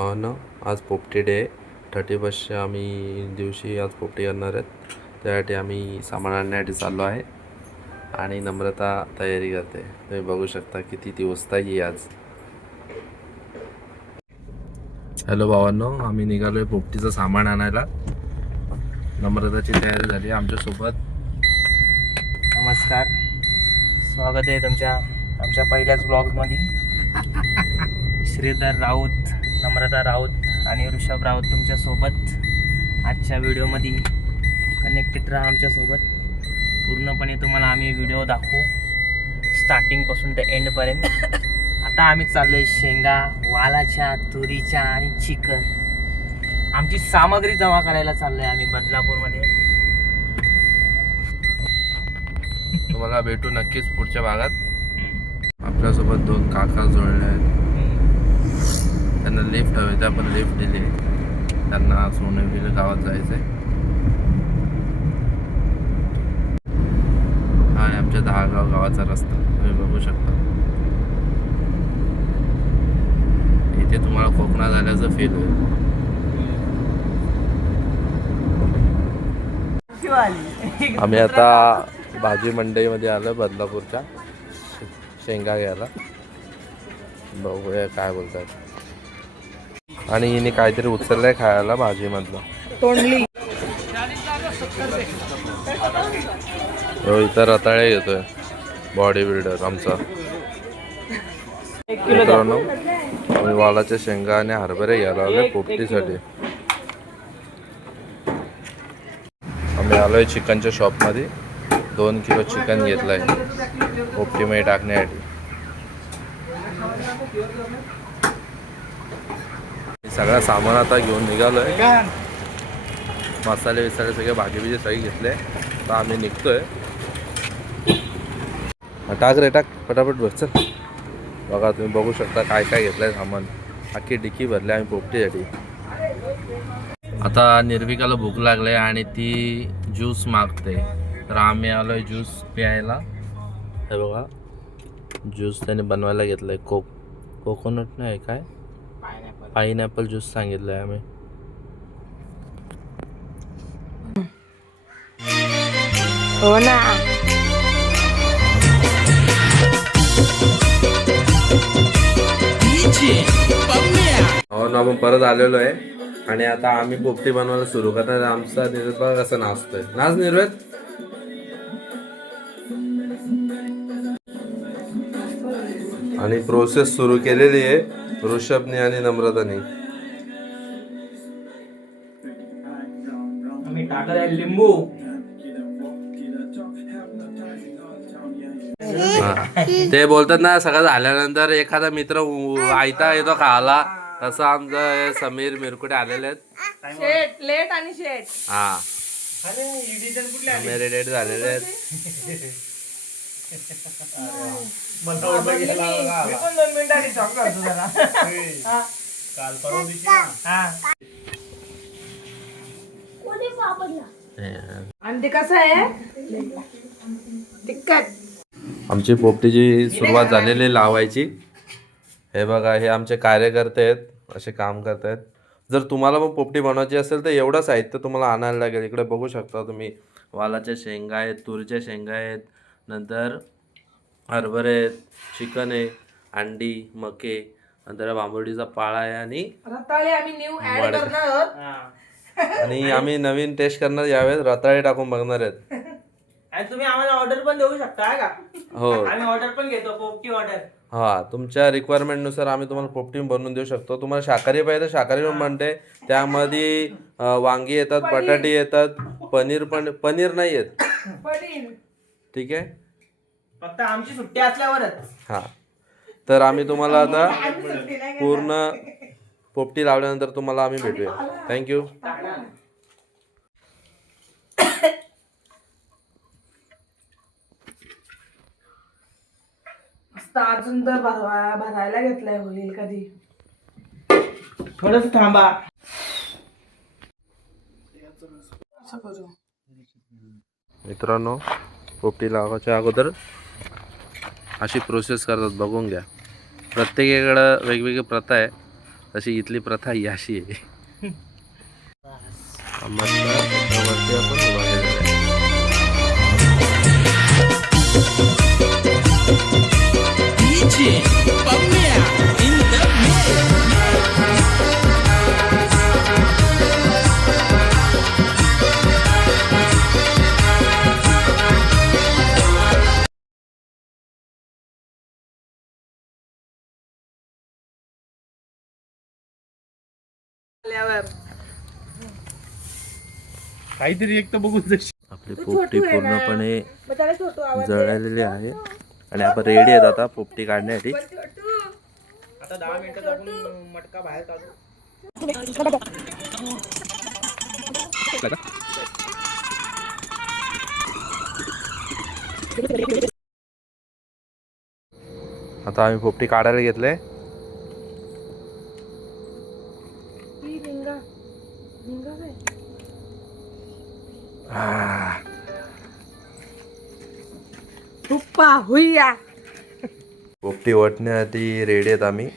हो ना, आज पोपटी डे 31 आम्ही दिवशी आज पोपटी करणार आहेत. त्यासाठी आम्ही सामान आणण्यासाठी चाललो आहे आणि नम्रता तयारी करते. तुम्ही बघू शकता किती ती उत्साही आहे आज. हॅलो भावांनो, आम्ही निघालोय पोपटीचं सामान आणायला. नम्रताची तयारी झाली आमच्यासोबत. नमस्कार, स्वागत आहे आमच्या पहिल्याच ब्लॉगमध्ये. श्रीधर राऊत, नम्रता राऊत आणि ऋषभ राऊत तुमच्यासोबत आजच्या व्हिडिओमध्ये. कनेक्टेड राहा आमच्यासोबत. पूर्णपणे तुम्हाला आम्ही व्हिडिओ दाखवू स्टार्टिंगपासून ते एंडपर्यंत. आता आम्ही चाललोय शेंगा, वालाच्या, तुरीच्या आणि चिकन. आमची सामग्री जमा करायला चाललोय आम्ही बदलापूरमध्ये. तुम्हाला भेटू नक्कीच पुढच्या भागात. आपल्यासोबत 2 काका जोडले आहेत. त्यांना लिफ्ट हवे, त्या पण लिफ्ट दिली. त्यांना सोनेविल गावात जायचं आहे. हा आहे आमच्या 10 गावाचा रस्ता, तुम्ही बघू शकता. इथे तुम्हाला कोकणात आल्याचं फील होईल. आम्ही आता भाजी मंडईमध्ये आलो बदलापूरच्या, शेंगा घ्यायला. बघूया काय बोलतात. आणि हिने काहीतरी उचललंय खायला भाजीमधलं. तोंडली हो, इथं रताळे घेतोय बॉडी बिल्डर आमचा. मित्रांनो, आम्ही वालाच्या शेंगा आणि हरभरे घ्यायला आलोय पोपटीसाठी. आम्ही आलोय चिकनच्या शॉपमध्ये. 2 किलो चिकन घेतलंय पोपटीमध्ये टाकण्यासाठी. सगळं सामान आता घेऊन निघालोय. मसाले विसाले सगळे भाजी सगळे घेतले. तर आम्ही निघतोय. टाक रे टाक, फटाफट भर चल. बघा, तुम्ही बघू शकता काय काय घेतलंय सामान. अख्खी डिक्की भरली आम्ही पोपटीसाठी. आता निर्विकाला भूक लागले आणि ती ज्यूस मागते. तर आम्ही आलोय ज्यूस प्यायला. हे बघा, ज्यूस त्याने बनवायला घेतलंय. कोकोनट नाही काय, पाइनॲपल ज्यूस सांगितलंय आम्ही. हो ना. हो ना, आपण परत आलेलो आहे आणि आता आम्ही पोपटी बनवायला सुरू करणार. आमचा निर्वेद बघा कसं नाचतोय. नाच निर्वेद. आणि प्रोसेस सुरू केलेली आहे ऋषभने आणि नम्रताने. आम्ही टाकलंय लिंबू. ते बोलतात ना, सगळं झाल्यानंतर एखादा मित्र आयता येतो खायला. तसं आमचं हे समीर मिरकुटे आलेले आहेत. शेट लेट आणि शेट. हा, कुठले रेडी झालेले आहेत. मी पण 2 मिनिटांनी चॉक करतो जरा. काल परवा दिवशी आणि ते कसं आहे तिखट. आमची पोपटीची सुरुवात झालेली लावायची. हे बघा, हे आमचे कार्यकर्ते आहेत, असे काम करत आहेत. जर तुम्हाला पण पोपटी बनवायची असेल तर एवढं साहित्य तुम्हाला आणायला लागेल. इकडे बघू शकता तुम्ही, वालाच्या शेंगा आहेत, तुरीच्या शेंगा आहेत, नंतर हरभरे आहेत, चिकन आहे, अंडी, मके, नंतर बांबुर्डीचा पाळा आहे आणि रताळे आम्ही न्यू ऍड करणार आहोत. आणि आम्ही नवीन टेस्ट करणार यावेळेस रताळे टाकून बघणार आहेत. आणि तुम्ही आम्हाला ऑर्डर पण देऊ शकता का? हो, आम्ही ऑर्डर पण घेतो, पोपटी ऑर्डर. हा, तुमच्या रिक्वायरमेंटनुसार आम्ही तुम्हाला पोपटी बनवून देऊ शकतो. तुम्हाला शाकाहारी पाहिजे तर शाकाहारी पण बनते. त्यामध्ये वांगी येतात, बटाटे येतात, पनीर नाही येत. ठीक आहे, फक्त आमची सुट्टी असल्यावरच. हा. तर आम्ही तुम्हाला आता पूर्ण पोपटी लावल्यानंतर तुम्हाला आम्ही भेटूया. थँक्यू. अजून तर भरायला घेतलाय, होईल कधी. थोडस थांबा. मित्रांनो, पोपटी लावायच्या अगोदर अशी प्रोसेस करतात, बघून घ्या. प्रत्येकाकडं वेगवेगळी प्रथा आहे. तशी इथली प्रथा ही अशी आहे. आम्हाला त्याच्यावरती आपण उभा केलेला आहे. काहीतरी एक तर बघून जशी आपली पोपटी पूर्णपणे जळलेली आहे आणि आपण रेडी आहेत आता पोपटी काढण्यासाठी. आता 10 मिनिटात आपण मटका बाहेर काढू. आता आम्ही पोपटी काढायला घेतले. पोपटी वटण्यासाठी रेडी आहेत आम्ही.